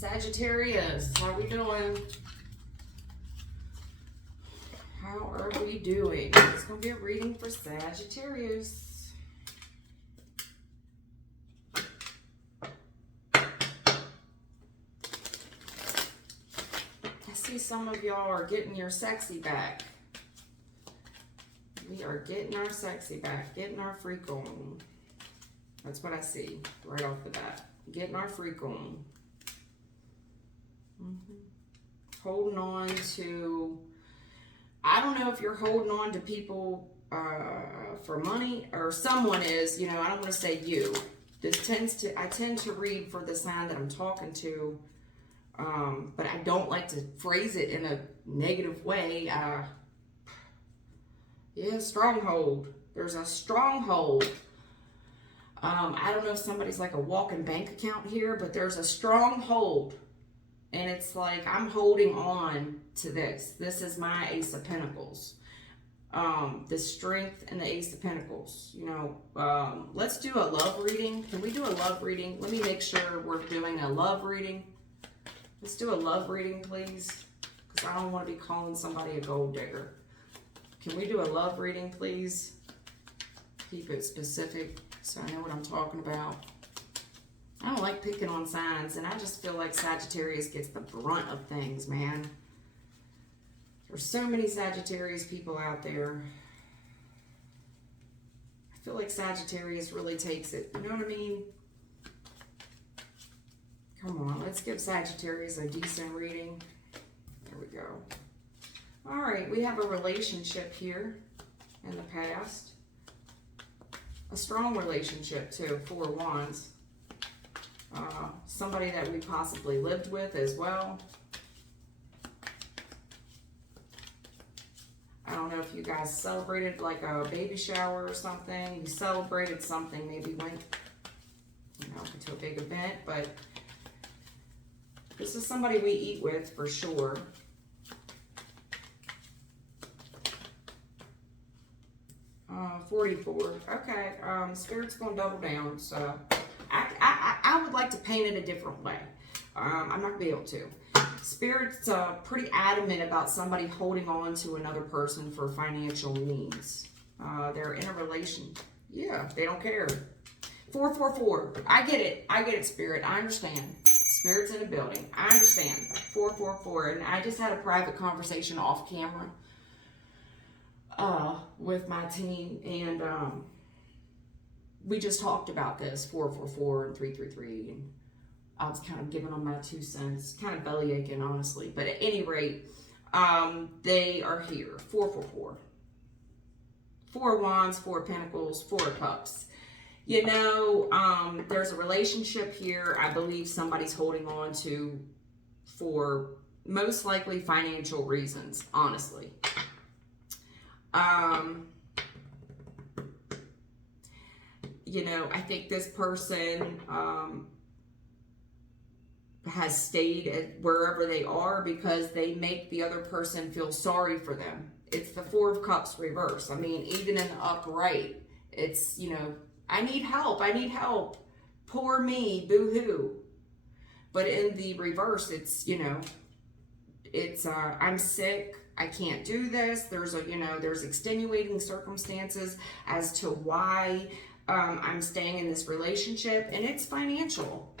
Sagittarius, how we doing? How are we doing? It's going to be a reading for Sagittarius. I see some of y'all are getting your sexy back. We are getting our sexy back, getting our freak on. That's what I see right off the bat. Getting our freak on. Holding on to, I don't know if you're holding on to people for money, or someone is, you know, I don't want to say you. I tend to read for the sign that I'm talking to, but I don't like to phrase it in a negative way. Yeah, stronghold. There's a stronghold. I don't know if somebody's like a walking bank account here, but there's a stronghold. And it's like, I'm holding on to this. This is my Ace of Pentacles. The strength and the Ace of Pentacles. You know, let's do a love reading. Can we do a love reading? Let me make sure we're doing a love reading. Let's do a love reading, please. Because I don't want to be calling somebody a gold digger. Can we do a love reading, please? Keep it specific so I know what I'm talking about. I don't like picking on signs, and I just feel like Sagittarius gets the brunt of things, man. There's so many Sagittarius people out there. I feel like Sagittarius really takes it. You know what I mean? Come on, let's give Sagittarius a decent reading. There we go. All right, we have a relationship here in the past. A strong relationship, too. 4 of Wands. Somebody that we possibly lived with as well. I don't know if you guys celebrated like a baby shower or something. You celebrated something, maybe went, you know, to a big event, but this is somebody we eat with for sure. Uh, 44. Okay, Spirit's gonna double down, so I would like to paint it a different way. I'm not going to be able to. Spirit's pretty adamant about somebody holding on to another person for financial needs. They're in a relation. Yeah, they don't care. 444. I get it. I get it, Spirit. I understand. Spirit's in a building. I understand. 444. And I just had a private conversation off camera with my team. And we just talked about this, 444 and 333, and I was kind of giving them my 2 cents, kind of belly aching, honestly. But at any rate, they are here, 444. 4 of Wands, 4 of Pentacles, 4 of Cups. You know, there's a relationship here I believe somebody's holding on to for most likely financial reasons, honestly. You know, I think this person has stayed at wherever they are because they make the other person feel sorry for them. It's the 4 of Cups reverse. I mean, even in the upright, it's, you know, I need help. I need help. Poor me. Boo-hoo. But in the reverse, it's, you know, it's, I'm sick. I can't do this. There's a, you know, there's extenuating circumstances as to why I'm staying in this relationship, and it's financial.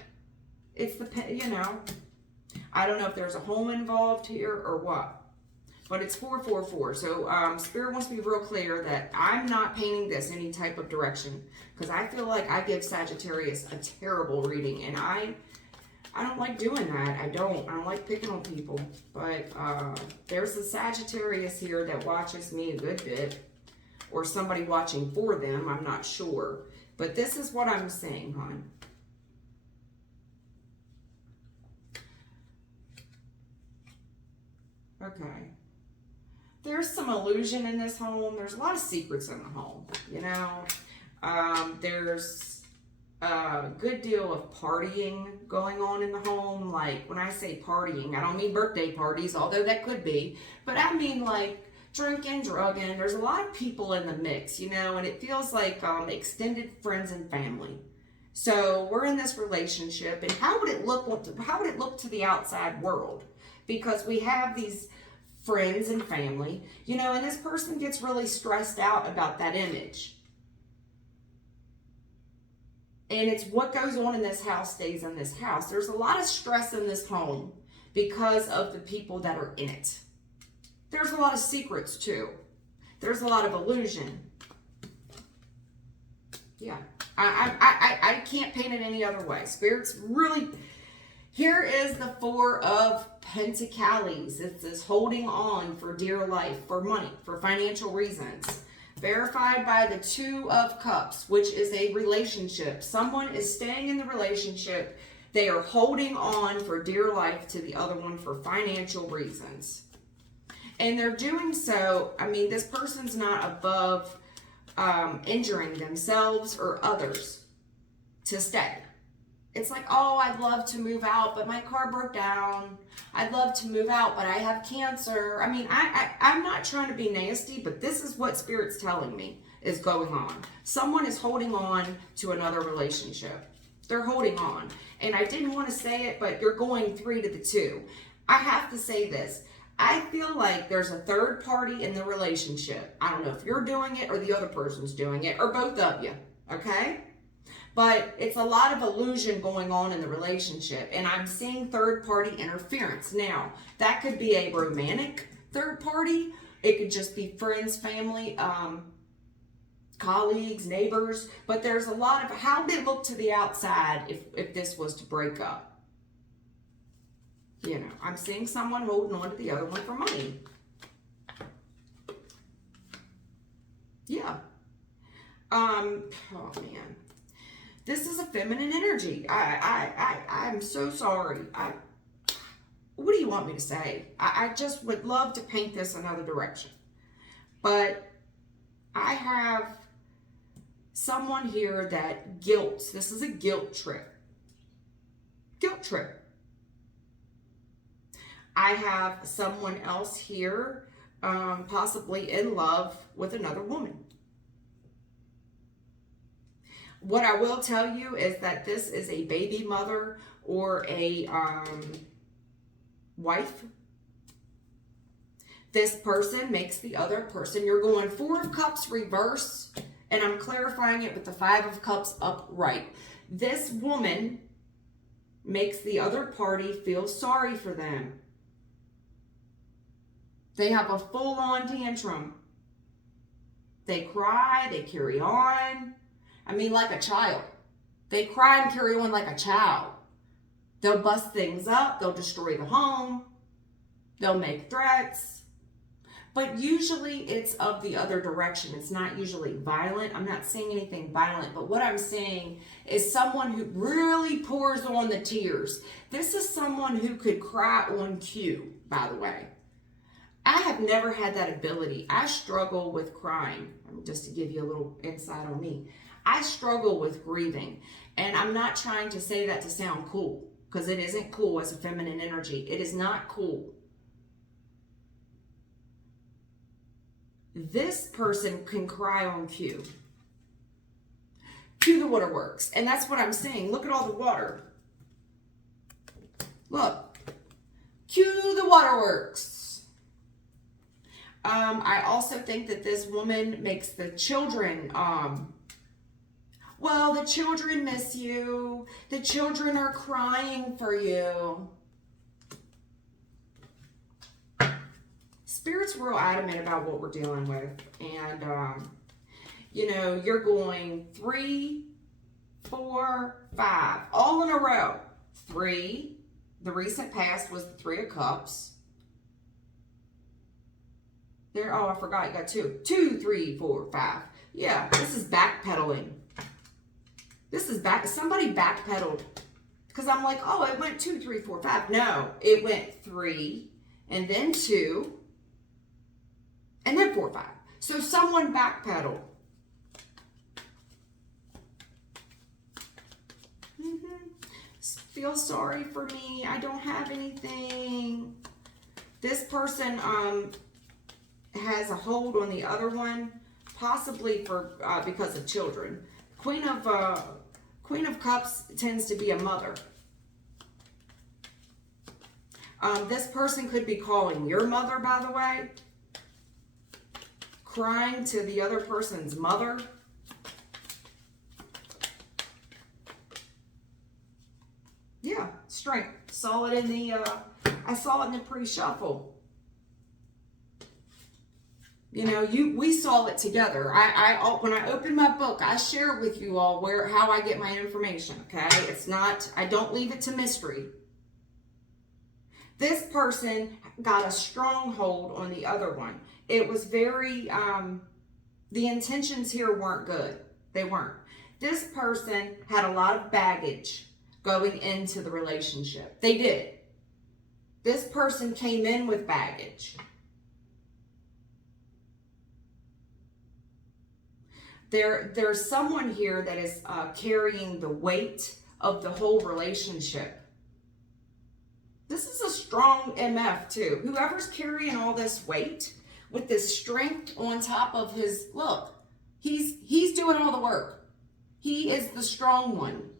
It's the, you know, I don't know if there's a home involved here or what, but it's 444. So Spirit wants to be real clear that I'm not painting this any type of direction, because I feel like I give Sagittarius a terrible reading, and I don't like doing that. I don't like picking on people, but there's a Sagittarius here that watches me a good bit, or somebody watching for them, I'm not sure. But this is what I'm saying, hon. Okay. There's some illusion in this home. There's a lot of secrets in the home, you know. There's a good deal of partying going on in the home. Like, when I say partying, I don't mean birthday parties, although that could be. But I mean, like, drinking, drugging. There's a lot of people in the mix, you know, and it feels like extended friends and family. So we're in this relationship, and how would it look? How would it look to the outside world? Because we have these friends and family, you know, and this person gets really stressed out about that image. And it's what goes on in this house stays in this house. There's a lot of stress in this home because of the people that are in it. There's a lot of secrets too. There's a lot of illusion. Yeah. I can't paint it any other way. Spirits really... Here is the Four of Pentacles. It's this holding on for dear life, for money, for financial reasons. Verified by the Two of Cups, which is a relationship. Someone is staying in the relationship. They are holding on for dear life to the other one for financial reasons. And they're doing so, I mean, this person's not above injuring themselves or others to stay. It's like, oh, I'd love to move out, but my car broke down. I'd love to move out, but I have cancer. I mean, I'm not trying to be nasty, but this is what Spirit's telling me is going on. Someone is holding on to another relationship. They're holding on. And I didn't want to say it, but you're going 3 to the 2. I have to say this. I feel like there's a third party in the relationship. I don't know if you're doing it or the other person's doing it or both of you, okay? But it's a lot of illusion going on in the relationship. And I'm seeing third party interference. Now, that could be a romantic third party. It could just be friends, family, colleagues, neighbors. But there's a lot of, how would it look to the outside if this was to break up? You know, I'm seeing someone holding on to the other one for money. Yeah. Oh man. This is a feminine energy. I'm so sorry. What do you want me to say? I just would love to paint this another direction. But I have someone here that guilts. This is a guilt trip. Guilt trip. I have someone else here, possibly in love with another woman. What I will tell you is that this is a baby mother or a wife. This person makes the other person. You're going 4 of Cups reverse, and I'm clarifying it with the 5 of Cups upright. This woman makes the other party feel sorry for them. They have a full-on tantrum. They cry, they carry on. I mean, like a child. They cry and carry on like a child. They'll bust things up. They'll destroy the home. They'll make threats. But usually it's of the other direction. It's not usually violent. I'm not seeing anything violent. But what I'm seeing is someone who really pours on the tears. This is someone who could cry on cue, by the way. I have never had that ability. I struggle with crying. Just to give you a little insight on me. I struggle with grieving. And I'm not trying to say that to sound cool. Because it isn't cool as a feminine energy. It is not cool. This person can cry on cue. Cue the waterworks. And that's what I'm saying. Look at all the water. Look. Cue the waterworks. I also think that this woman makes the children, well, the children miss you. The children are crying for you. Spirit's real adamant about what we're dealing with. And, you know, you're going 3, 4, 5, all in a row. 3, the recent past was the 3 of Cups. There, oh, I forgot, you got 2. 2, 3, 4, 5. Yeah, this is backpedaling. This is somebody backpedaled. Because I'm like, oh, it went 2, 3, 4, 5. No, it went 3, and then 2, and then 4, 5. So someone backpedaled. Feel sorry for me. I don't have anything. This person, has a hold on the other one, possibly for because of children. Queen Queen of Cups tends to be a mother. This person could be calling your mother, by the way. Crying to the other person's mother. Yeah, strength. Saw it in the, I saw it in the pre-shuffle. You know, we saw it together. When I open my book, I share with you all how I get my information, okay? It's not, I don't leave it to mystery. This person got a stronghold on the other one. It was very, the intentions here weren't good. They weren't. This person had a lot of baggage going into the relationship. They did. This person came in with baggage. There's someone here that is carrying the weight of the whole relationship. This is a strong MF too. Whoever's carrying all this weight with this strength on top of his, look, he's doing all the work. He is the strong one.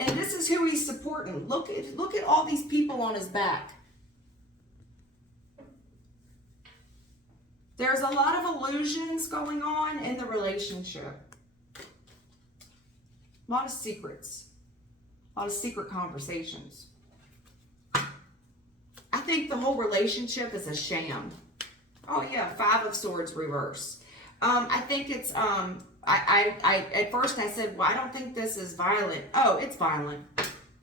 And this is who he's supporting. Look at all these people on his back. There's a lot of illusions going on in the relationship. A lot of secrets. A lot of secret conversations. I think the whole relationship is a sham. Oh yeah, 5 of Swords reverse. I think it's, at first I said, well, I don't think this is violent. Oh, it's violent.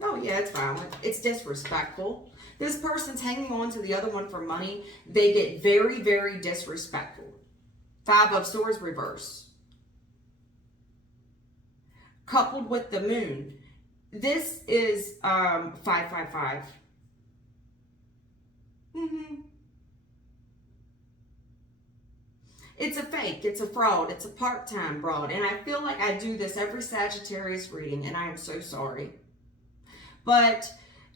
Oh yeah, it's violent. It's disrespectful. This person's hanging on to the other one for money. They get very, very disrespectful. 5 of Swords reverse. Coupled with the moon. This is 555. It's a fake. It's a fraud. It's a part-time fraud. And I feel like I do this every Sagittarius reading, and I am so sorry. But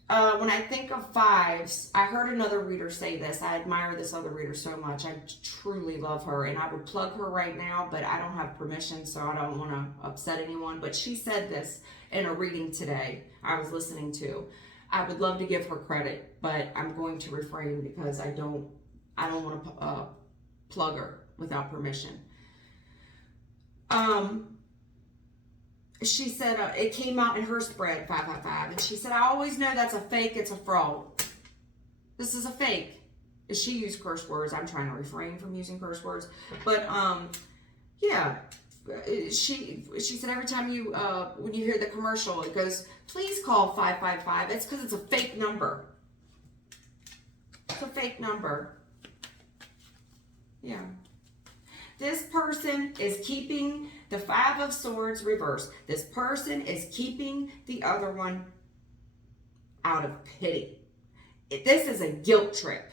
when I think of 5s, I heard another reader say this. I admire this other reader so much. I truly love her, and I would plug her right now, but I don't have permission, so I don't want to upset anyone. But she said this in a reading today I was listening to. I would love to give her credit, but I'm going to refrain because I don't want to plug her without permission. She said it came out in her spread, 555, and she said, I always know that's a fake, it's a fraud. This is a fake. She used curse words. I'm trying to refrain from using curse words. But, yeah, she said every time when you hear the commercial, it goes, please call 555. It's because it's a fake number. It's a fake number. Yeah. This person is keeping the 5 of Swords reversed. This person is keeping the other one out of pity. This is a guilt trip.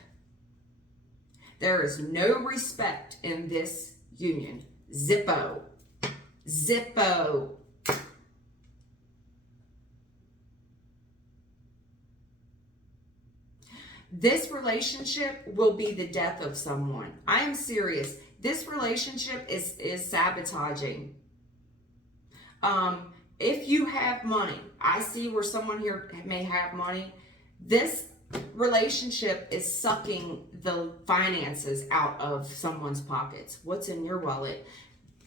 There is no respect in this union. Zippo. Zippo. This relationship will be the death of someone. I am serious. This relationship is sabotaging. If you have money, I see where someone here may have money. This relationship is sucking the finances out of someone's pockets. What's in your wallet?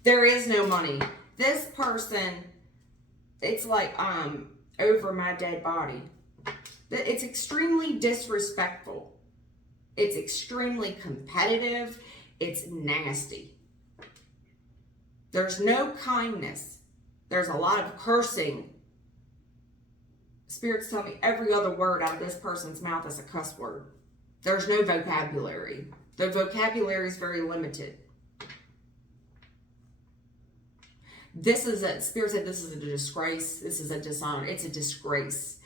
There is no money. This person, it's like over my dead body. It's extremely disrespectful. It's extremely competitive. It's nasty. There's no kindness. There's a lot of cursing. Spirits tell me every other word out of this person's mouth is a cuss word. There's no vocabulary. The vocabulary is very limited. Spirit said this is a disgrace. This is a dishonor. It's a disgrace.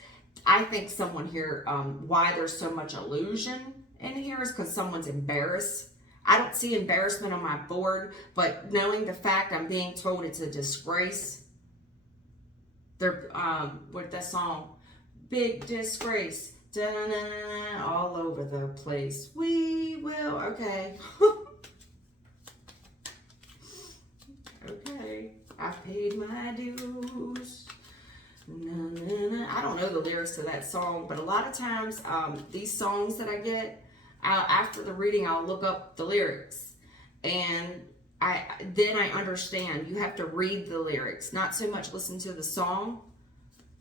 I think someone here, why there's so much illusion in here is because someone's embarrassed. I don't see embarrassment on my board, but knowing the fact I'm being told it's a disgrace. They're, with that song, big disgrace, da-na-na-na, all over the place. We will, okay. I've paid my dues. Na, na, na. I don't know the lyrics to that song, but a lot of times these songs that I get, after the reading, I'll look up the lyrics, and then I understand. You have to read the lyrics, not so much listen to the song.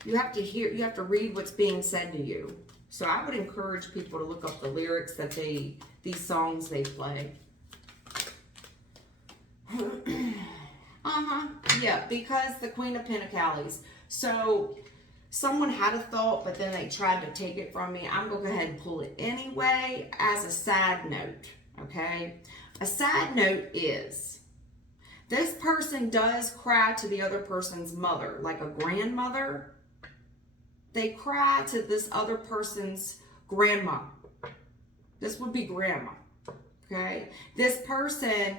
You have to read what's being said to you. So I would encourage people to look up the lyrics that these songs they play. Yeah, because the Queen of Pentacles. So someone had a thought, but then they tried to take it from me. I'm going to go ahead and pull it anyway as a side note, okay? A side note is this person does cry to the other person's mother, like a grandmother. They cry to this other person's grandma. This would be grandma, okay? This person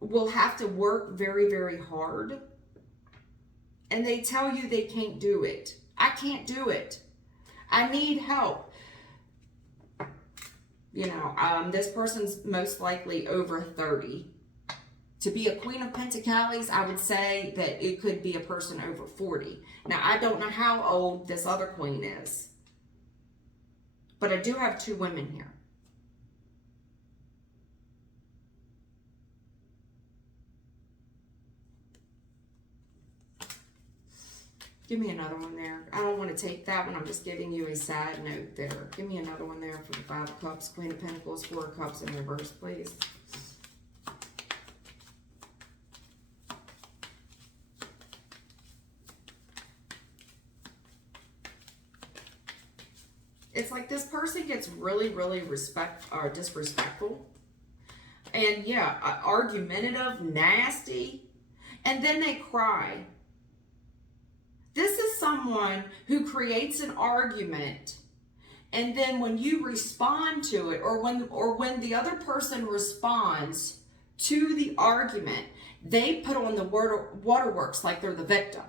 will have to work very, very hard. And they tell you they can't do it. I can't do it. I need help. You know, this person's most likely over 30. To be a Queen of Pentacles, I would say that it could be a person over 40. Now, I don't know how old this other queen is. But I do have two women here. Give me another one there. I don't want to take that one. I'm just giving you a side note there. Give me another one there for the Five of Cups, Queen of Pentacles, Four of Cups in reverse, please. It's like this person gets really, really disrespectful. And yeah, argumentative, nasty. And then they cry. This is someone who creates an argument, and then when you respond to it, or when the other person responds to the argument, they put on the waterworks like they're the victim.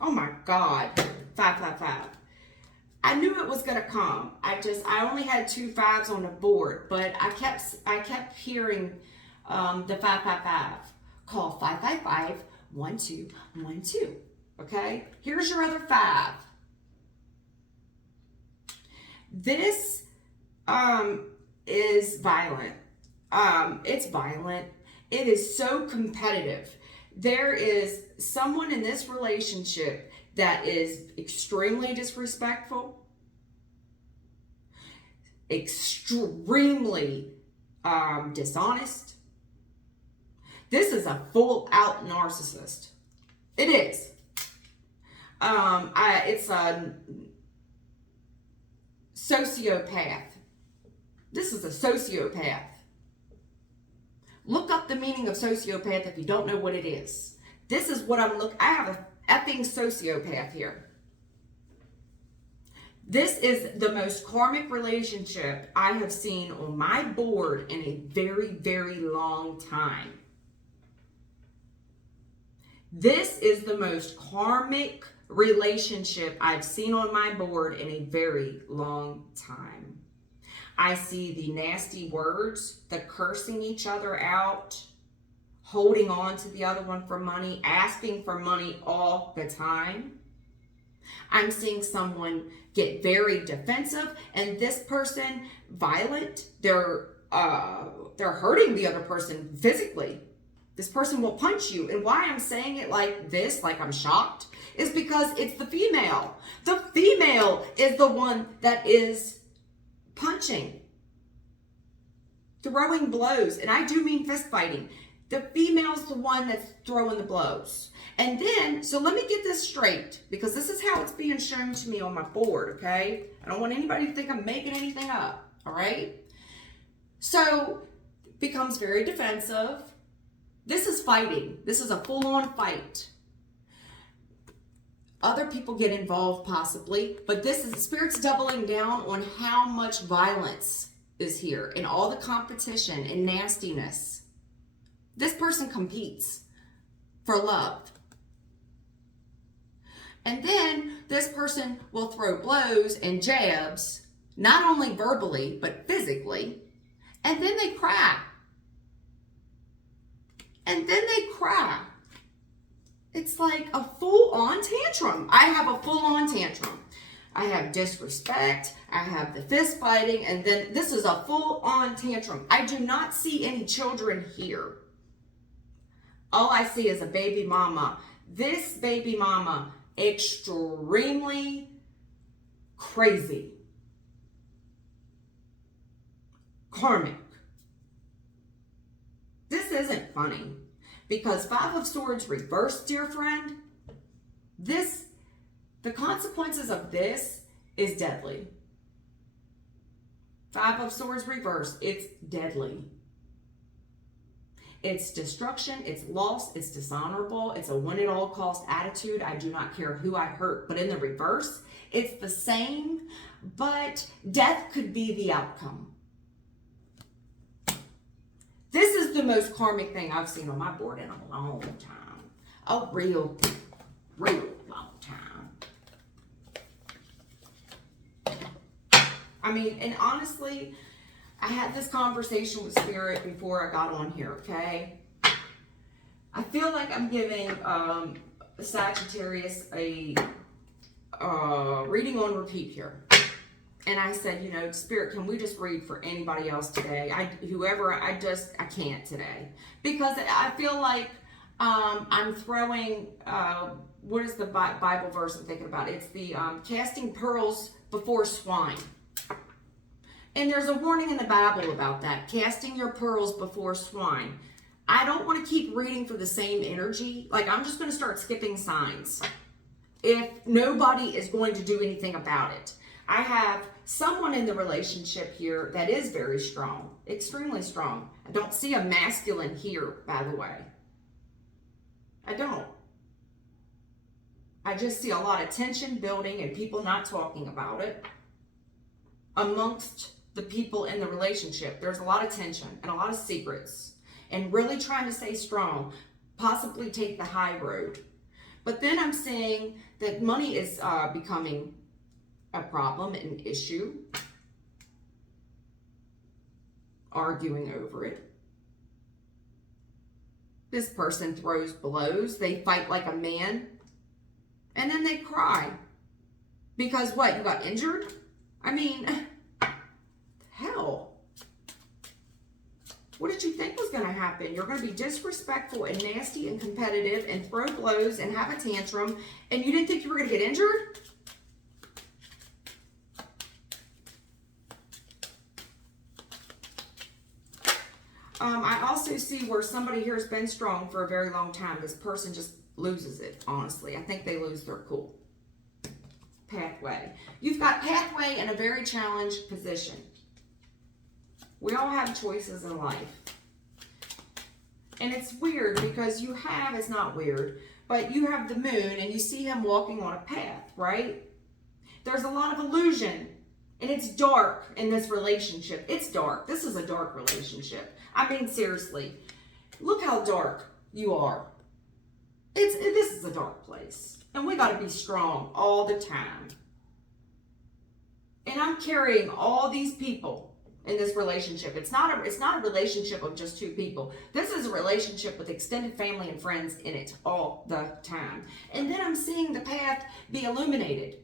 Oh my God. 555. I knew it was gonna come. I only had 2 5s on the board, but I kept hearing the 555. Call 555-1212. Okay? Here's your other 5. This is violent. It's violent. It is so competitive. There is someone in this relationship that is extremely disrespectful, extremely dishonest. This is a full-out narcissist. It is. It's a sociopath. This is a sociopath. Look up the meaning of sociopath if you don't know what it is. This is what I'm looking. I have a effing sociopath here. This is the most karmic relationship I have seen on my board in a very, very long time. This is the most karmic relationship I've seen on my board in a very long time. I see the nasty words, the cursing each other out, holding on to the other one for money, asking for money all the time. I'm seeing someone get very defensive, and this person violent. They're hurting the other person physically. This person will punch you. And why I'm saying it like this, like I'm shocked, is because it's the female. The female is the one that is punching, throwing blows. And I do mean fist fighting. The female's the one that's throwing the blows. And then, so let me get this straight, because this is how it's being shown to me on my board, okay? I don't want anybody to think I'm making anything up, all right? So, becomes very defensive. This is fighting. This is a full-on fight. Other people get involved possibly, but this is Spirit's doubling down on how much violence is here and all the competition and nastiness. This person competes for love. And then this person will throw blows and jabs, not only verbally, but physically. And then they cry. and then they cry. It's like a full-on tantrum. I have a full-on tantrum. I have disrespect, I have the fist fighting, and then this is a full-on tantrum. I do not see any children here. All I see is a baby mama. This baby mama, extremely crazy. Karmic. This isn't funny, because Five of Swords reversed, dear friend, the consequences of this is deadly. Five of Swords reversed, it's deadly. It's destruction, it's loss, it's dishonorable, it's a win at all cost attitude. I do not care who I hurt. But in the reverse, it's the same, but death could be the outcome. This is the most karmic thing I've seen on my board in a long time. A real long time. I mean, and honestly, I had this conversation with Spirit before I got on here, okay? I feel like I'm giving Sagittarius a reading on repeat here. And I said, you know, Spirit, can we just read for anybody else today? I can't today. Because I feel like I'm throwing, what is the Bible verse I'm thinking about? It's the casting pearls before swine. And there's a warning in the Bible about that, casting your pearls before swine. I don't want to keep reading for the same energy. Like, I'm just going to start skipping signs if nobody is going to do anything about it. I have someone in the relationship here that is very strong, extremely strong. I don't see a masculine here, by the way. I don't. I just see a lot of tension building and people not talking about it amongst the people in the relationship. There's a lot of tension and a lot of secrets and really trying to stay strong, possibly take the high road. But then I'm seeing that money is becoming a problem, an issue, arguing over it. This person throws blows, they fight like a man, and then they cry. Because what, you got injured? I mean, hell. What did you think was going to happen? You're going to be disrespectful and nasty and competitive and throw blows and have a tantrum, and you didn't think you were going to get injured? I also see where somebody here has been strong for a very long time. This person just loses it, honestly. I think they lose their cool. Pathway. You've got pathway in a very challenged position. We all have choices in life. And it's weird because you have, it's not weird, but you have the moon and you see him walking on a path, right? There's a lot of illusion. And it's dark in this relationship. It's dark. This is a dark relationship. I mean, seriously. Look how dark you are. This is a dark place. And we got to be strong all the time. And I'm carrying all these people in this relationship. It's not a relationship of just two people. This is a relationship with extended family and friends in it all the time. And then I'm seeing the path be illuminated.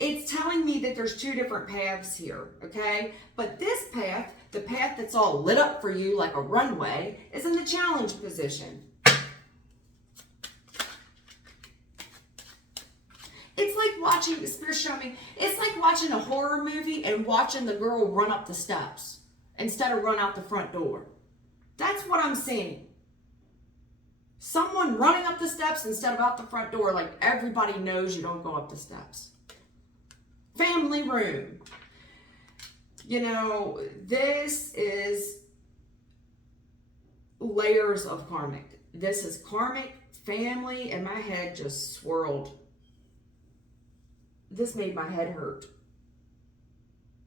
It's telling me that there's two different paths here, okay? But this path, the path that's all lit up for you like a runway, is in the challenge position. It's like watching, Spirit show me, it's like watching a horror movie and watching the girl run up the steps instead of run out the front door. That's what I'm seeing. Someone running up the steps instead of out the front door, like everybody knows you don't go up the steps. Family room. You know, this is layers of karmic. This is karmic, family, and my head just swirled. This made my head hurt.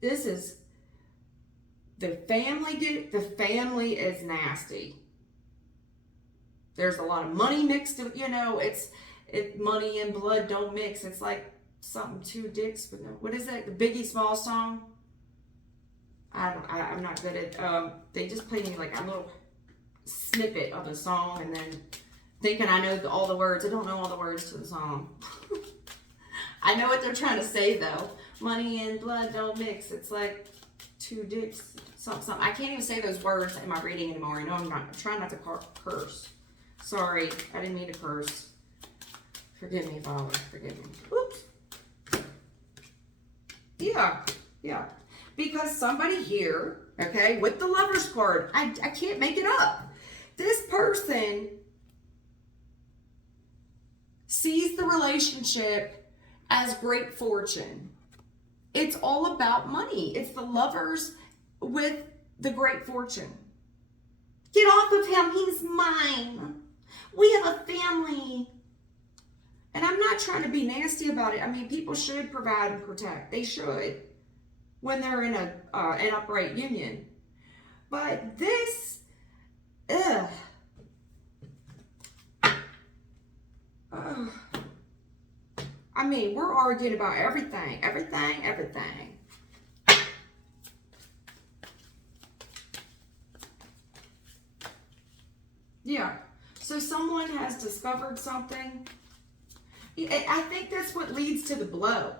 This is the family is nasty. There's a lot of money mixed, you know, money and blood don't mix. It's like something two dicks, but no, what is that? The Biggie Small song? I'm not good at, they just play me like a little snippet of a song and then thinking I know all the words. I don't know all the words to the song. I know what they're trying to say though. Money and blood don't mix. It's like two dicks, something. I can't even say those words in my reading anymore. I know I'm trying not to curse. Sorry, I didn't mean to curse. Forgive me, Father. Forgive me. Oops. Yeah. Because somebody here, okay, with the Lover's card, I can't make it up. This person sees the relationship as great fortune. It's all about money. It's the Lovers with the great fortune. Get off of him. He's mine. We have a family. And I'm not trying to be nasty about it. I mean, people should provide and protect. They should when they're in an upright union. But this, I mean, we're arguing about everything. Yeah. So someone has discovered something. I think that's what leads to the blow.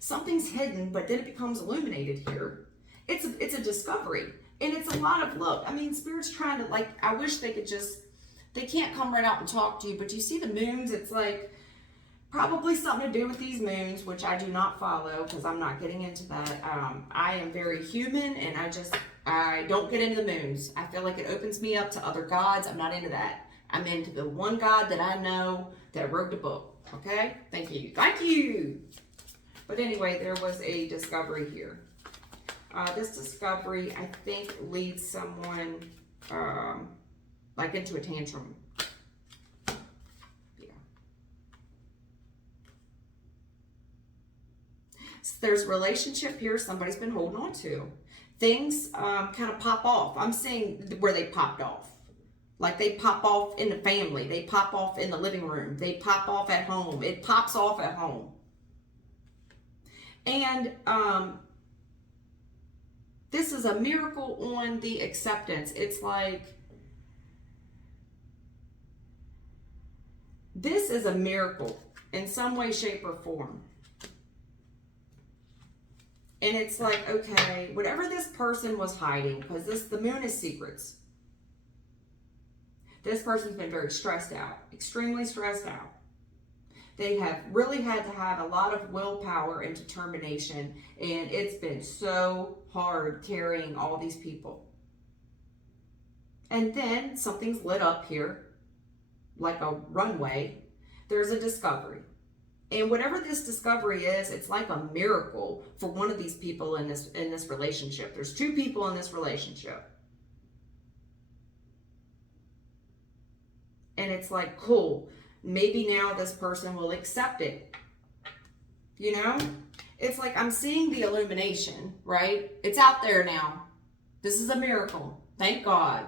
Something's hidden, but then it becomes illuminated here. It's a discovery. And it's a lot of look. I mean, Spirit's trying to, like, I wish they could just, they can't come right out and talk to you, but you see the moons, it's like probably something to do with these moons, which I do not follow because I'm not getting into that. I am very human and I don't get into the moons. I feel like it opens me up to other gods. I'm not into that. I'm into the one God that I know that wrote the book. Okay? Thank you. But anyway, there was a discovery here. This discovery, I think, leads someone like into a tantrum. Yeah. So there's a relationship here somebody's been holding on to. Things kind of pop off. I'm seeing where they popped off. Like they pop off in the family. They pop off in the living room. They pop off at home. It pops off at home. And this is a miracle on the acceptance. It's like, this is a miracle in some way, shape, or form. And it's like, okay, whatever this person was hiding, because the moon is secrets. This person's been very stressed out, extremely stressed out. They have really had to have a lot of willpower and determination, and it's been so hard carrying all these people. And then something's lit up here, like a runway. There's a discovery. And whatever this discovery is, it's like a miracle for one of these people in this relationship. There's two people in this relationship. And it's like, cool, maybe now this person will accept it. You know? It's like I'm seeing the illumination, right? It's out there now. This is a miracle. Thank God.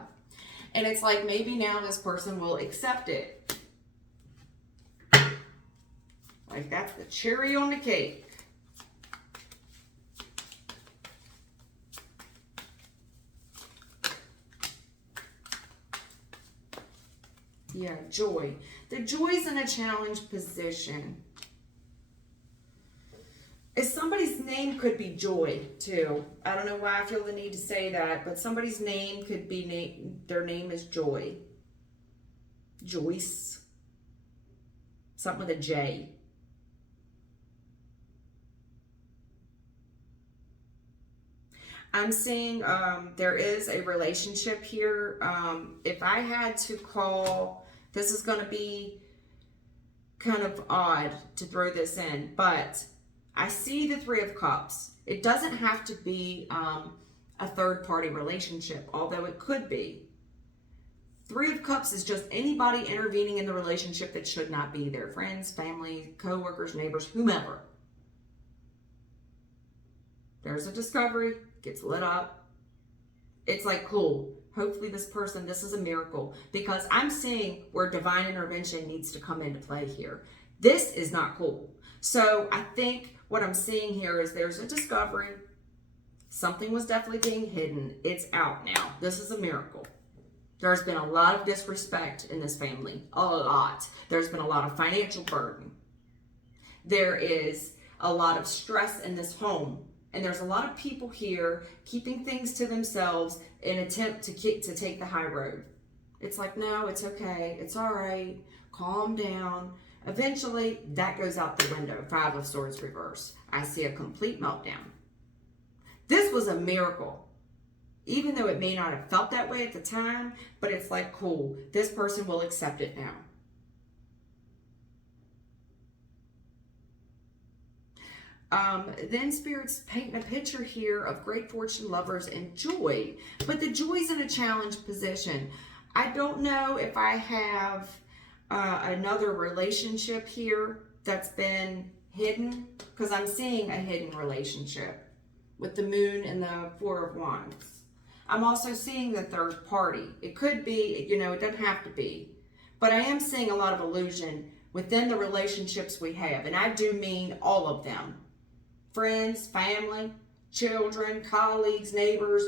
And it's like maybe now this person will accept it. Like that's the cherry on the cake. Yeah, joy. The joy's in a challenged position. If somebody's name could be Joy, too. I don't know why I feel the need to say that, but somebody's name could be, their name is Joy. Joyce. Something with a J. I'm seeing there is a relationship here. If I had to call, this is going to be kind of odd to throw this in, but I see the Three of Cups. It doesn't have to be a third-party relationship, although it could be. Three of Cups is just anybody intervening in the relationship that should not be there. Friends, family, co-workers, neighbors, whomever. There's a discovery, gets lit up. It's like, cool. Hopefully this person, this is a miracle. Because I'm seeing where divine intervention needs to come into play here. This is not cool. So I think what I'm seeing here is there's a discovery. Something was definitely being hidden. It's out now. This is a miracle. There's been a lot of disrespect in this family. A lot. There's been a lot of financial burden. There is a lot of stress in this home. And there's a lot of people here keeping things to themselves in an attempt to take the high road. It's like, no, it's okay. It's all right. Calm down. Eventually, that goes out the window. 5 of Swords reverse. I see a complete meltdown. This was a miracle. Even though it may not have felt that way at the time, but it's like, cool. This person will accept it now. Then Spirit's painting a picture here of great fortune, lovers, and joy. But the joy's in a challenged position. I don't know if I have another relationship here that's been hidden, because I'm seeing a hidden relationship with the Moon and the 4 of Wands. I'm also seeing the third party. It could be, you know, it doesn't have to be. But I am seeing a lot of illusion within the relationships we have. And I do mean all of them. Friends, family, children, colleagues, neighbors.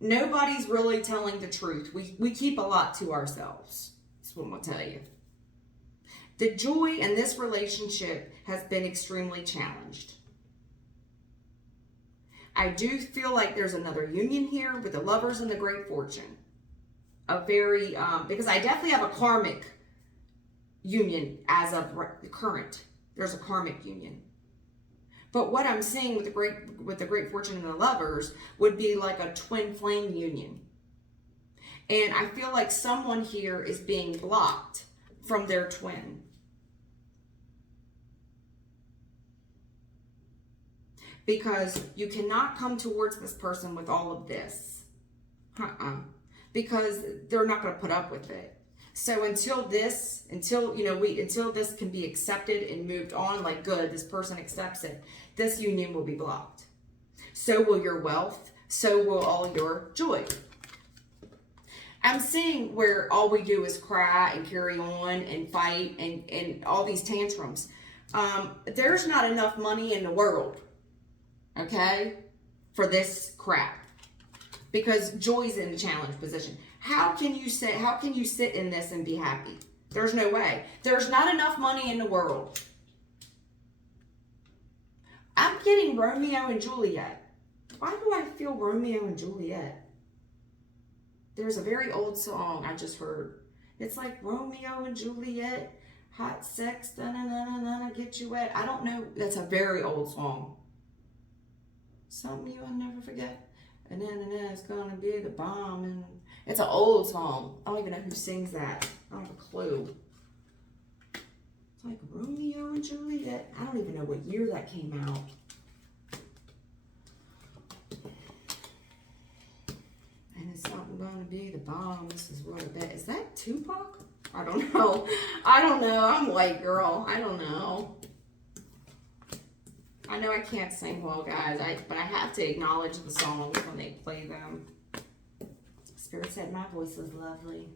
Nobody's really telling the truth. We keep a lot to ourselves. That's what I'm going to tell you. The joy in this relationship has been extremely challenged. I do feel like there's another union here with the Lovers and the Great Fortune. A very, because I definitely have a karmic union as of current. There's a karmic union. But what I'm seeing with the Great Fortune and the Lovers would be like a twin flame union. And I feel like someone here is being blocked from their twin. Because you cannot come towards this person with all of this. Because they're not going to put up with it. So until this can be accepted and moved on, like good, this person accepts it, this union will be blocked. So will your wealth, so will all your joy. I'm seeing where all we do is cry and carry on and fight and all these tantrums. There's not enough money in the world, okay, for this crap. Because joy's in a challenged position. How can you sit in this and be happy? There's no way. There's not enough money in the world. I'm getting Romeo and Juliet. Why do I feel Romeo and Juliet? There's a very old song I just heard. It's like Romeo and Juliet, hot sex, da-na-na-na-na, get you wet. I don't know. That's a very old song. Something you will never forget. And then it's gonna be the bomb. And it's an old song. I don't even know who sings that. I don't have a clue. It's like Romeo and Juliet. I don't even know what year that came out. And it's something gonna be the bomb. This is what I bet. Is that Tupac? I don't know. I don't know. I'm a white girl. I don't know. I know I can't sing well, guys, but I have to acknowledge the songs when they play them. Spirit said my voice is lovely.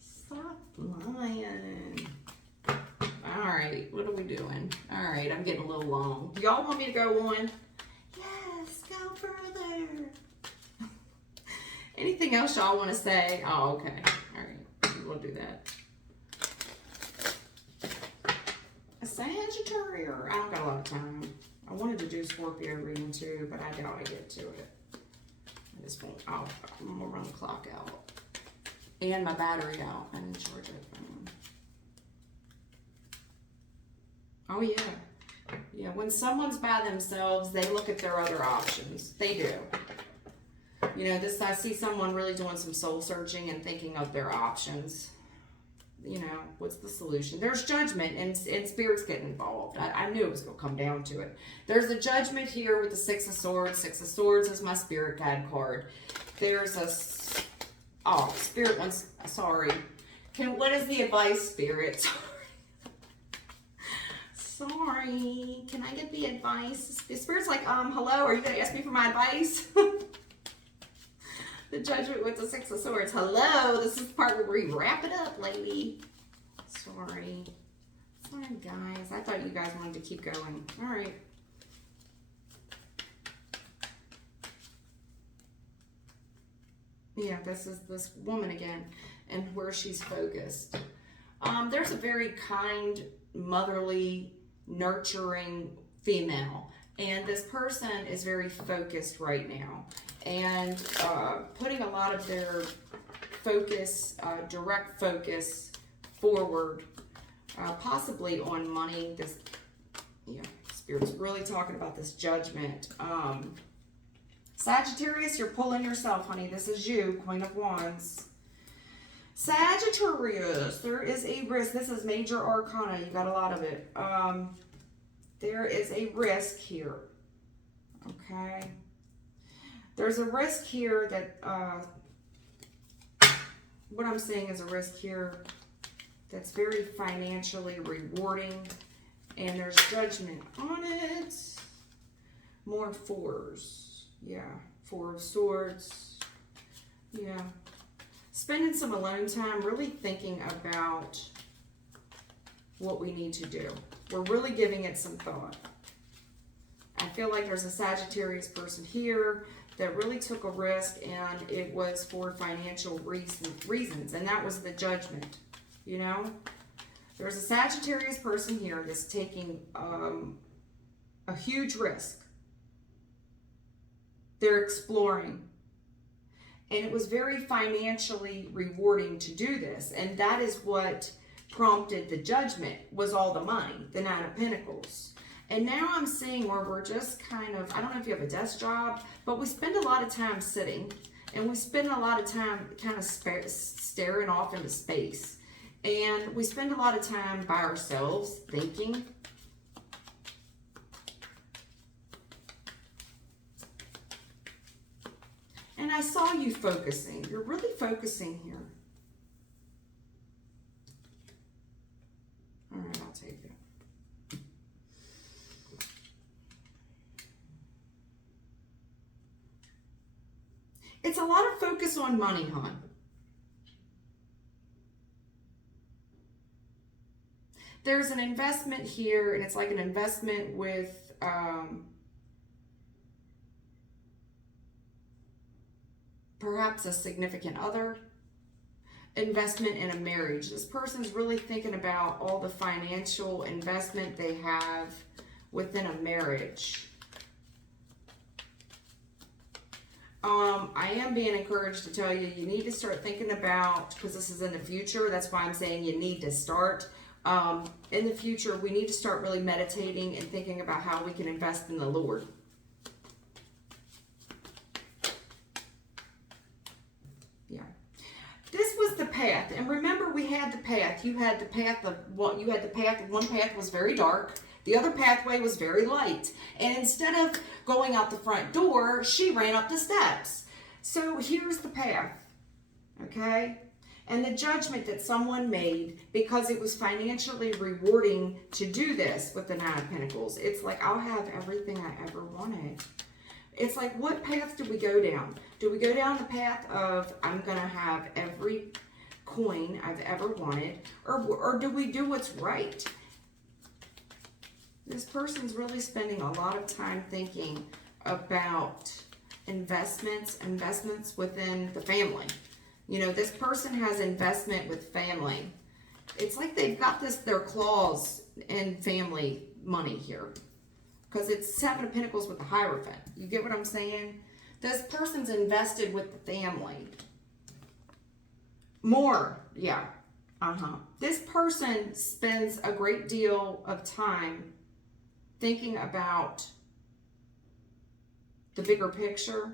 Stop lying. All right, what are we doing? All right, I'm getting a little long. Do y'all want me to go on? Yes, go further. Anything else y'all want to say? Oh, okay. All right, we'll do that. A Sagittarius. I don't got a lot of time. I wanted to do Scorpio reading too, but I doubt I get to it. I just won't. I'm gonna run the clock out and my battery out. I didn't charge it. Oh yeah, yeah. When someone's by themselves, they look at their other options. They do. You know, I see someone really doing some soul searching and thinking of their options. You know, what's the solution? There's judgment and spirits get involved. I knew it was going to come down to it. There's a judgment here with the 6 of Swords. 6 of Swords is my spirit guide card. There's spirit wants, sorry. What is the advice, spirit? Sorry. Can I get the advice? The spirit's like, hello, are you going to ask me for my advice? The judgment with the 6 of Swords. Hello, this is the part where we wrap it up, lady. Sorry. fine, guys. I thought you guys wanted to keep going. All right. Yeah, this is this woman again, and where she's focused. There's a very kind, motherly, nurturing female, and this person is very focused right now, and putting a lot of their focus, direct focus forward, possibly on money. This, yeah, Spirit's really talking about this judgment. Sagittarius, you're pulling yourself, honey. This is you, Queen of Wands. Sagittarius, there is a risk. This is major arcana. You got a lot of it. There is a risk here. Okay. There's a risk here that, what I'm saying is a risk here that's very financially rewarding. And there's judgment on it. More fours. Yeah, Four of Swords. Yeah. Spending some alone time, really thinking about what we need to do. We're really giving it some thought. I feel like there's a Sagittarius person here that really took a risk, and it was for financial reasons, and that was the judgment, you know? There's a Sagittarius person here that's taking a huge risk. They're exploring. And it was very financially rewarding to do this. And that is what prompted the judgment, was all the money, the Nine of Pentacles. And now I'm seeing where we're just kind of, I don't know if you have a desk job, but we spend a lot of time sitting. And we spend a lot of time kind of staring off into space. And we spend a lot of time by ourselves thinking. And I saw you focusing. You're really focusing here. All right, I'll take that. It's a lot of focus on money, hon. There's an investment here, and it's like an investment with perhaps a significant other, investment in a marriage. This person's really thinking about all the financial investment they have within a marriage. I am being encouraged to tell you, you need to start thinking about, because this is in the future, that's why I'm saying you need to start. In the future, we need to start really meditating and thinking about how we can invest in the Lord. Yeah. This was the path. And remember, we had the path. You had the path of what you had the path. One path was very dark. The other pathway was very light. And instead of going out the front door, she ran up the steps. So here's the path. Okay? And the judgment that someone made, because it was financially rewarding to do this with the Nine of Pentacles. It's like, I'll have everything I ever wanted. It's like, what path do we go down? Do we go down the path of, I'm going to have every coin I've ever wanted? Or do we do what's right? This person's really spending a lot of time thinking about investments within the family. You know, this person has investment with family. It's like they've got their claws in family money here. Because it's Seven of Pentacles with the Hierophant. You get what I'm saying? This person's invested with the family. More, yeah. This person spends a great deal of time thinking about the bigger picture.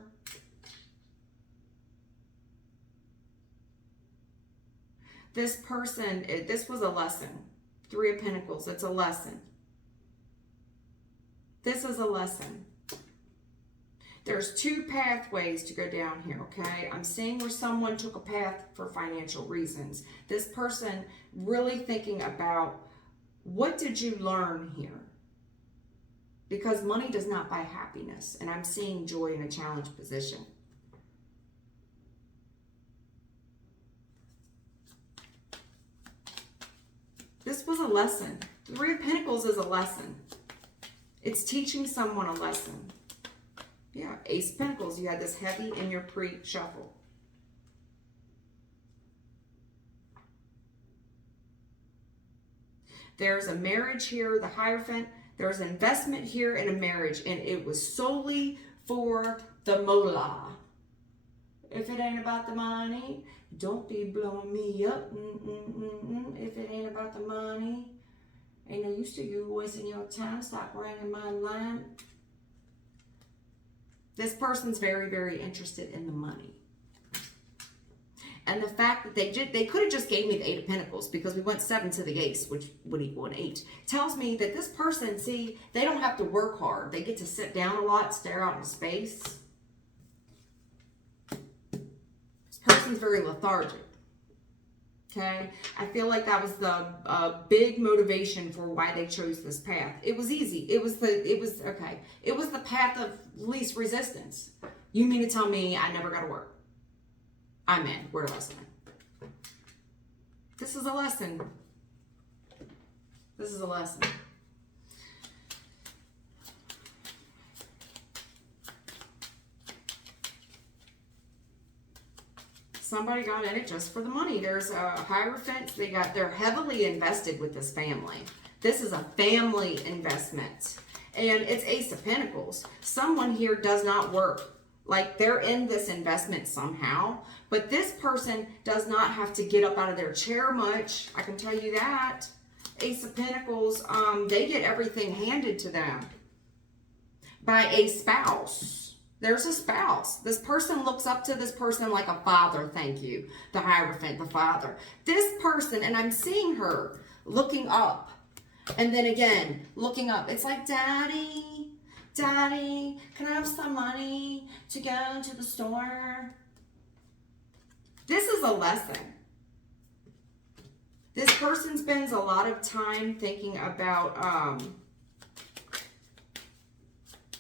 This person, this was a lesson. Three of Pentacles, it's a lesson. This is a lesson. There's two pathways to go down here, okay? I'm seeing where someone took a path for financial reasons. This person really thinking about, what did you learn here? Because money does not buy happiness. And I'm seeing joy in a challenged position. This was a lesson. Three of Pentacles is a lesson. It's teaching someone a lesson. Yeah, Ace of Pentacles. You had this heavy in your pre-shuffle. There's a marriage here, the Hierophant. There's an investment here in a marriage, and it was solely for the moolah. If it ain't about the money, don't be blowing me up. If it ain't about the money, ain't no use to you wasting your time. Stop ringing my line. This person's very, very interested in the money. And the fact that they could have just gave me the Eight of Pentacles, because we went 7 to the Ace, which would equal an 8. Tells me that this person, see, they don't have to work hard. They get to sit down a lot, stare out into space. This person's very lethargic. Okay? I feel like that was the big motivation for why they chose this path. It was easy. It was the path of least resistance. You mean to tell me I never got to work? I'm in. Where do I stand? This is a lesson. This is a lesson. Somebody got in it just for the money. There's a Hierophant. They're heavily invested with this family. This is a family investment. And it's Ace of Pentacles. Someone here does not work. Like, they're in this investment somehow, but this person does not have to get up out of their chair much. I can tell you that. Ace of Pentacles, they get everything handed to them by a spouse. There's a spouse. This person looks up to this person like a father. Thank you. The Hierophant, the father. This person, and I'm seeing her looking up, and then again, looking up. It's like, Daddy, Daddy, can I have some money to go to the store? This is a lesson. This person spends a lot of time thinking about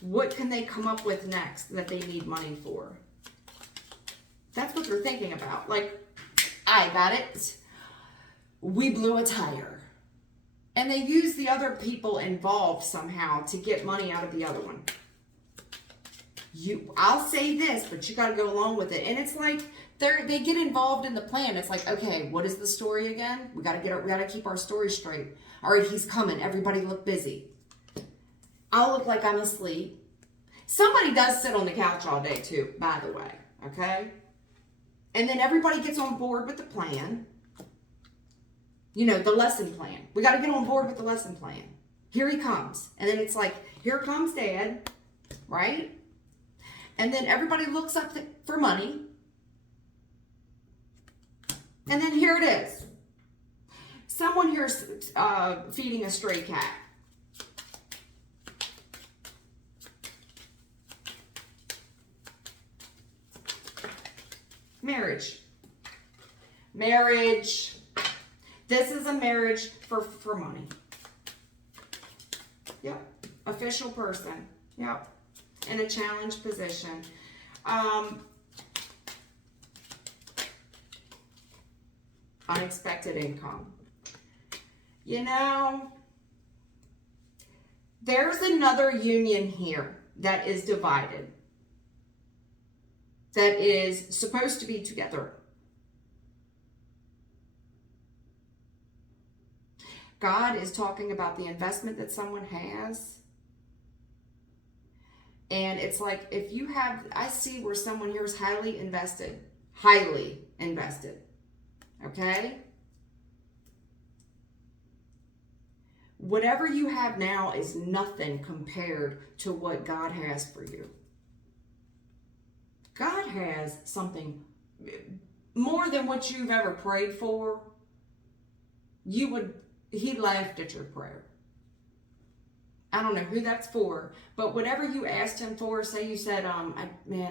what can they come up with next that they need money for. That's what they're thinking about. Like, I got it. We blew a tire. And they use the other people involved somehow to get money out of the other one. I'll say this, but you got to go along with it. And it's like they get involved in the plan. It's like, okay, what is the story again? We got to keep our story straight. All right, he's coming. Everybody look busy. I'll look like I'm asleep. Somebody does sit on the couch all day too, by the way. Okay? And then everybody gets on board with the plan. You know, the lesson plan. We got to get on board with the lesson plan. Here he comes. And then it's like, here comes Dad, right? And then everybody looks up for money. And then here it is. Someone here is feeding a stray cat. Marriage. Marriage. This is a marriage for money. Yep. Official person. Yep. In a challenged position. Unexpected income. You know, there's another union here that is divided. That is supposed to be together. God is talking about the investment that someone has. And it's like, if you have, I see where someone here is highly invested. Highly invested. Okay? Whatever you have now is nothing compared to what God has for you. God has something more than what you've ever prayed for. He laughed at your prayer. I don't know who that's for, but whatever you asked him for, say you said, I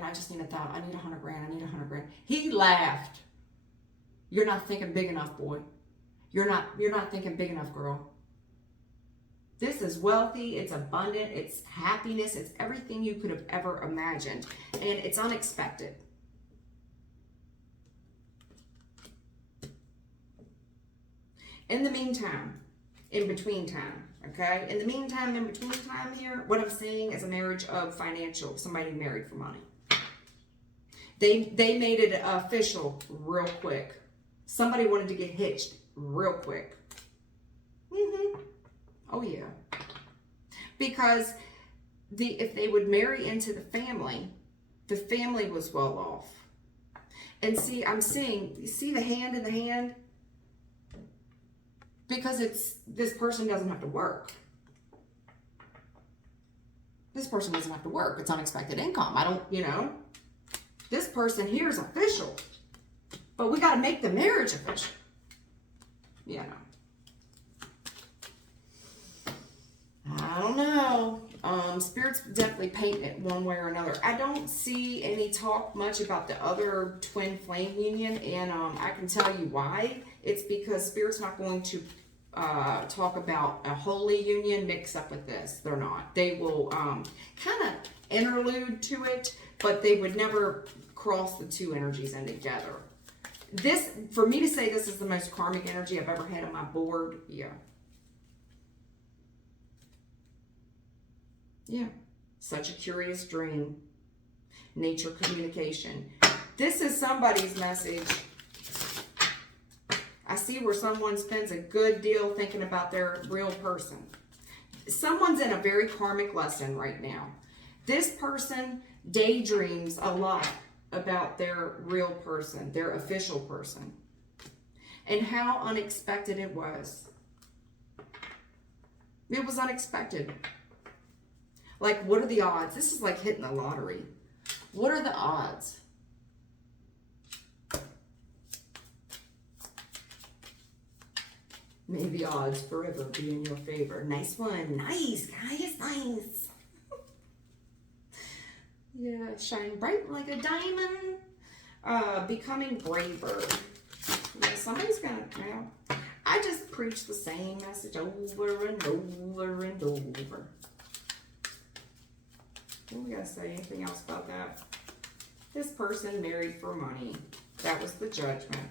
just need $1,000. I need 100 grand. I need 100 grand. He laughed. You're not thinking big enough, boy. You're not thinking big enough, girl. This is wealthy. It's abundant. It's happiness. It's everything you could have ever imagined. And it's unexpected. In the meantime, in between time, okay? In the meantime, in between time here, what I'm seeing is a marriage of financial, somebody married for money. They made it official real quick. Somebody wanted to get hitched real quick. Oh yeah. Because if they would marry into the family was well off. And see, I'm seeing, you see the hand in the hand? Because this person doesn't have to work. This person doesn't have to work. It's unexpected income. I don't, this person here is official. But we got to make the marriage official. I don't know. Spirit's definitely painting it one way or another. I don't see any talk much about the other twin flame union, and I can tell you why. It's because Spirit's not going to talk about a holy union mixed up with this. They're not. They will kind of interlude to it, but they would never cross the two energies in together. This, for me to say this is the most karmic energy I've ever had on my board, yeah. Such a curious dream. Nature communication. This is somebody's message. I see where someone spends a good deal thinking about their real person. Someone's in a very karmic lesson right now. This person daydreams a lot about their real person, their official person, and how unexpected it was. It was unexpected. Like, what are the odds? This is like hitting the lottery. What are the odds? May the odds forever be in your favor. Nice one. Nice, guys. Nice. Yeah, shine bright like a diamond. Becoming braver. Yeah, somebody's gonna, I just preach the same message over and over and over. What we gotta say? Anything else about that? This person married for money. That was the judgment.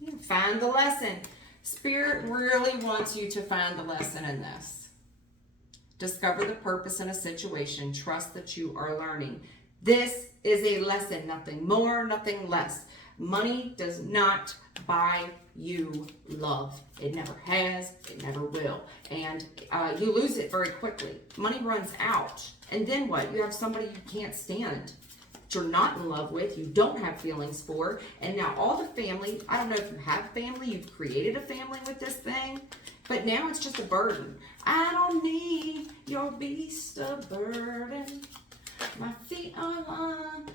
Yeah, find the lesson. Spirit really wants you to find the lesson in this. Discover the purpose in a situation. Trust that you are learning. This is a lesson, nothing more, nothing less. Money does not buy you love. It never has, it never will. And you lose it very quickly. Money runs out. And then what? You have somebody you can't stand, that you're not in love with, you don't have feelings for, and now all the family, I don't know if you have family, you've created a family with this thing, but now it's just a burden. I don't need your beast of burden. My feet are on,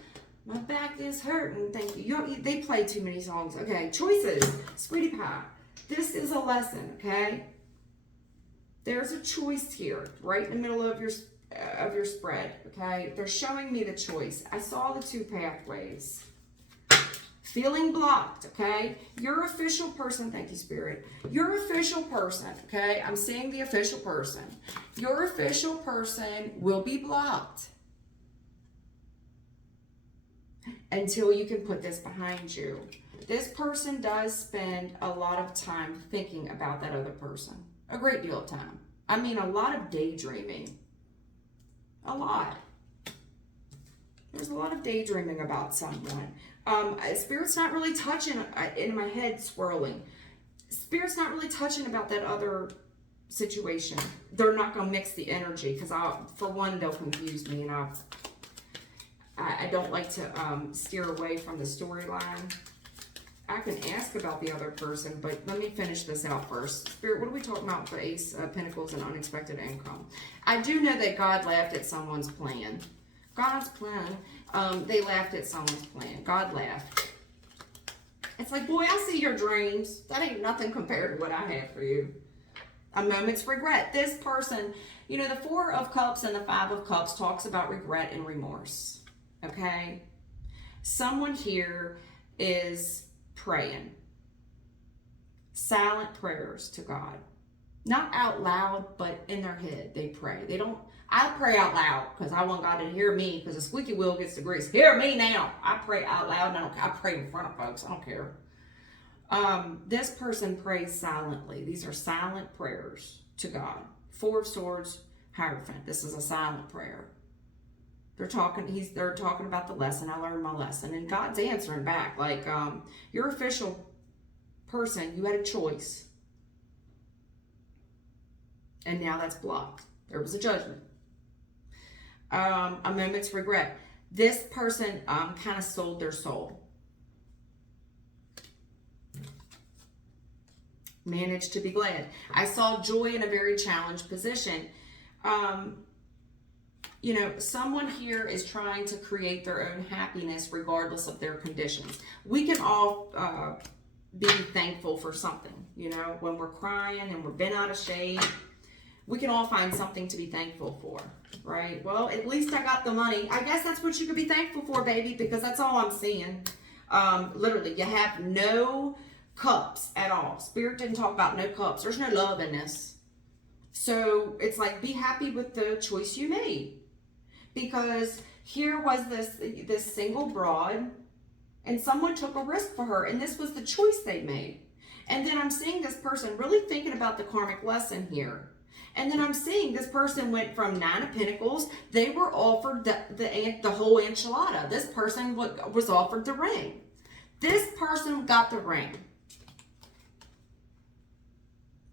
my back is hurting. Thank you. They play too many songs. Okay, choices. Sweetie pie. This is a lesson, okay? There's a choice here, right in the middle of your spread, okay? They're showing me the choice. I saw the two pathways. Feeling blocked, okay? Your official person, thank you, Spirit. Your official person, okay? I'm seeing the official person. Your official person will be blocked until you can put this behind you. This person does spend a lot of time thinking about that other person. A great deal of time. I mean, a lot of daydreaming. A lot. There's a lot of daydreaming about someone. Spirit's not really touching, in my head swirling. Spirit's not really touching about that other situation. They're not going to mix the energy because, for one, they'll confuse me, and I don't like to steer away from the storyline. I can ask about the other person, but let me finish this out first. Spirit, what are we talking about for Ace of Pentacles and unexpected income? I do know that God laughed at someone's plan. God's plan. They laughed at someone's plan. God laughed. It's like, boy, I see your dreams. That ain't nothing compared to what I have for you. A moment's regret. This person, the Four of Cups and the Five of Cups talks about regret and remorse. Okay? Someone here is praying. Silent prayers to God. Not out loud, but in their head. They pray. I pray out loud because I want God to hear me because the squeaky wheel gets the grease. Hear me now. I pray out loud. I pray in front of folks. I don't care. This person prays silently. These are silent prayers to God. Four of Swords, Hierophant. This is a silent prayer. They're talking about the lesson. I learned my lesson. And God's answering back. Like, your official person, you had a choice. And now that's blocked. There was a judgment. A moment's regret. This person kind of sold their soul. Managed to be glad. I saw joy in a very challenged position. You know, someone here is trying to create their own happiness regardless of their conditions. We can all be thankful for something. You know, when we're crying and we're bent out of shape, we can all find something to be thankful for, right? Well, at least I got the money. I guess that's what you could be thankful for, baby, because that's all I'm seeing. Literally, you have no cups at all. Spirit didn't talk about no cups. There's no love in this. So it's like, be happy with the choice you made. Because here was this single broad, and someone took a risk for her, and this was the choice they made. And then I'm seeing this person really thinking about the karmic lesson here. And then I'm seeing this person went from 9 of Pentacles. They were offered the whole enchilada. This person was offered the ring. This person got the ring.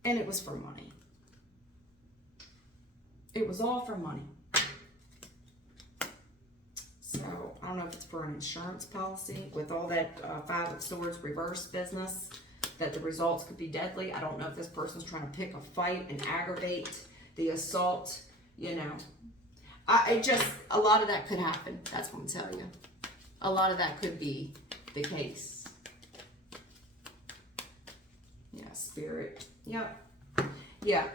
And it was for money. It was all for money. So, I don't know if it's for an insurance policy with all that 5 of Swords reverse business, that the results could be deadly. I don't know if this person's trying to pick a fight and aggravate the assault, you know. A lot of that could happen. That's what I'm telling you. A lot of that could be the case. Yeah, Spirit. Yep. Yeah.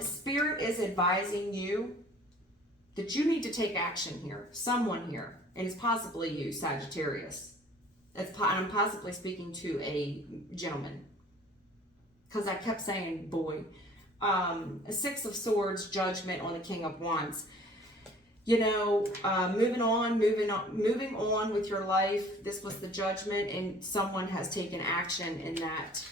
Spirit is advising you that you need to take action here. Someone here. And it's possibly you, Sagittarius. I'm possibly speaking to a gentleman. Because I kept saying boy. 6 of Swords, Judgment on the King of Wands. You know, moving on with your life. This was the Judgment, and someone has taken action in that.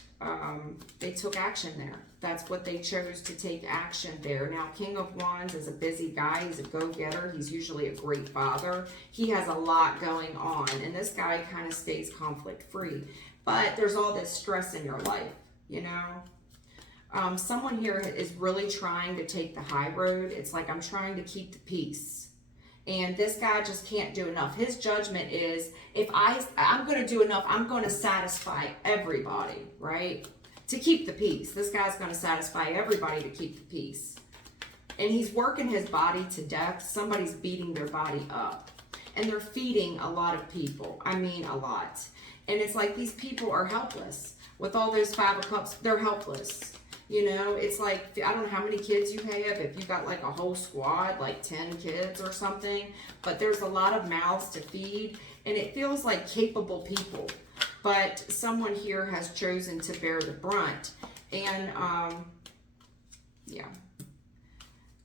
They took action there. That's what they chose, to take action there. Now, King of Wands is a busy guy. He's a go-getter. He's usually a great father. He has a lot going on, and this guy kind of stays conflict-free. But there's all this stress in your life, you know. Someone here is really trying to take the high road. It's like, I'm trying to keep the peace. And this guy just can't do enough. His judgment is, if I'm going to do enough, I'm going to satisfy everybody, right? To keep the peace. This guy's going to satisfy everybody to keep the peace. And he's working his body to death. Somebody's beating their body up. And they're feeding a lot of people. I mean, a lot. And it's like, these people are helpless. With all those 5 of Cups, they're helpless. You know, it's like, I don't know how many kids you have, if you got like a whole squad, like 10 kids or something, but there's a lot of mouths to feed, and it feels like capable people, but someone here has chosen to bear the brunt. And, yeah,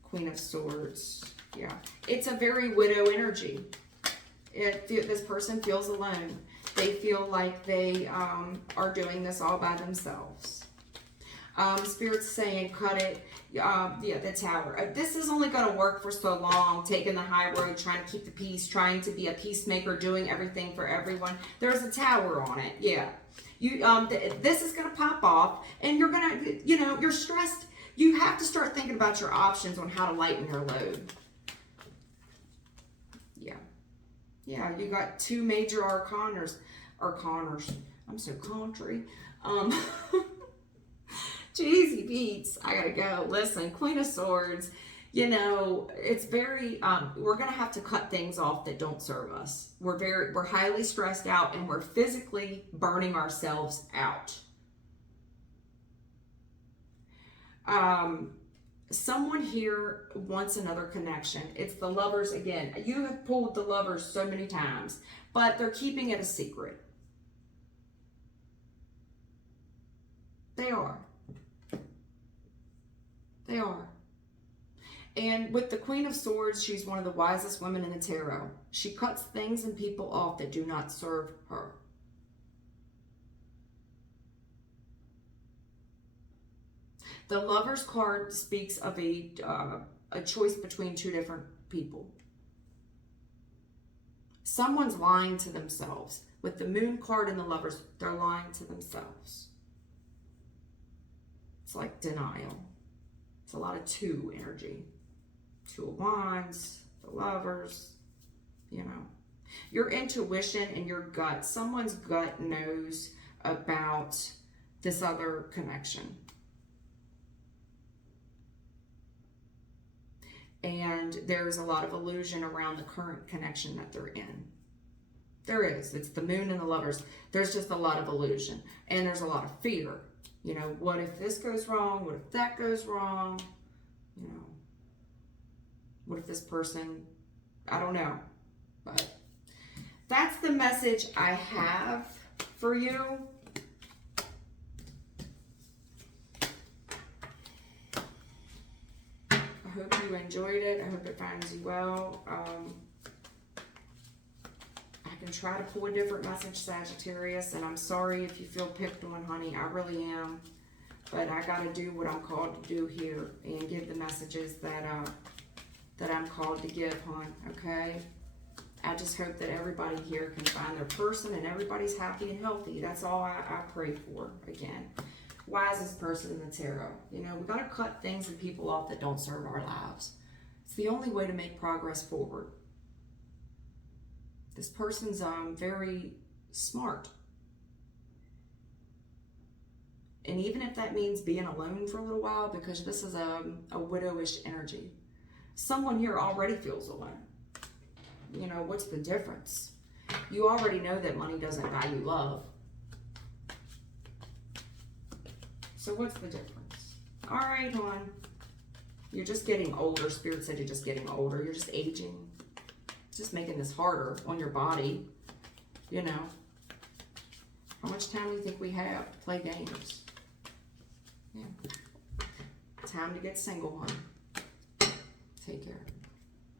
Queen of Swords, yeah, it's a very widow energy. This person feels alone. They feel like they are doing this all by themselves. Spirit's saying, cut it. Yeah, the Tower. This is only going to work for so long, taking the high road, trying to keep the peace, trying to be a peacemaker, doing everything for everyone. There's a tower on it. Yeah. This is going to pop off, and you're going to, you know, you're stressed. You have to start thinking about your options on how to lighten your load. Yeah. Yeah, you got 2 major arcanas. I'm so country. Jeezy beats. I gotta go. Listen, Queen of Swords, you know, it's very, we're gonna have to cut things off that don't serve us. We're highly stressed out, and we're physically burning ourselves out. Someone here wants another connection. It's the Lovers again. You have pulled the Lovers so many times, but they're keeping it a secret. They are. They are. And with the Queen of Swords, she's one of the wisest women in the tarot. She cuts things and people off that do not serve her. The Lover's card speaks of a choice between two different people. Someone's lying to themselves. With the Moon card and the Lovers, they're lying to themselves. It's like denial. It's a lot of two energy. Two of Wands, the Lovers, you know. Your intuition and your gut, someone's gut knows about this other connection. And there's a lot of illusion around the current connection that they're in. There is. It's the Moon and the Lovers. There's just a lot of illusion. And there's a lot of fear. You know, what if this goes wrong? What if that goes wrong? You know, what if this person, I don't know. But that's the message I have for you. I hope you enjoyed it. I hope it finds you well. I can try to pull a different message, Sagittarius, and I'm sorry if you feel picked on, honey. I really am. But I got to do what I'm called to do here and give the messages that I'm called to give, hon, okay? I just hope that everybody here can find their person and everybody's happy and healthy. That's all I pray for, again. Wisest person in the tarot. You know, we got to cut things and people off that don't serve our lives. It's the only way to make progress forward. This person's very smart. And even if that means being alone for a little while, because this is a widowish energy. Someone here already feels alone. You know, what's the difference? You already know that money doesn't value love. So what's the difference? All right, hon. You're just getting older. Spirit said you're just getting older. You're just aging. It's just making this harder on your body. You know. How much time do you think we have to play games? Yeah. Time to get single, hon. Take care.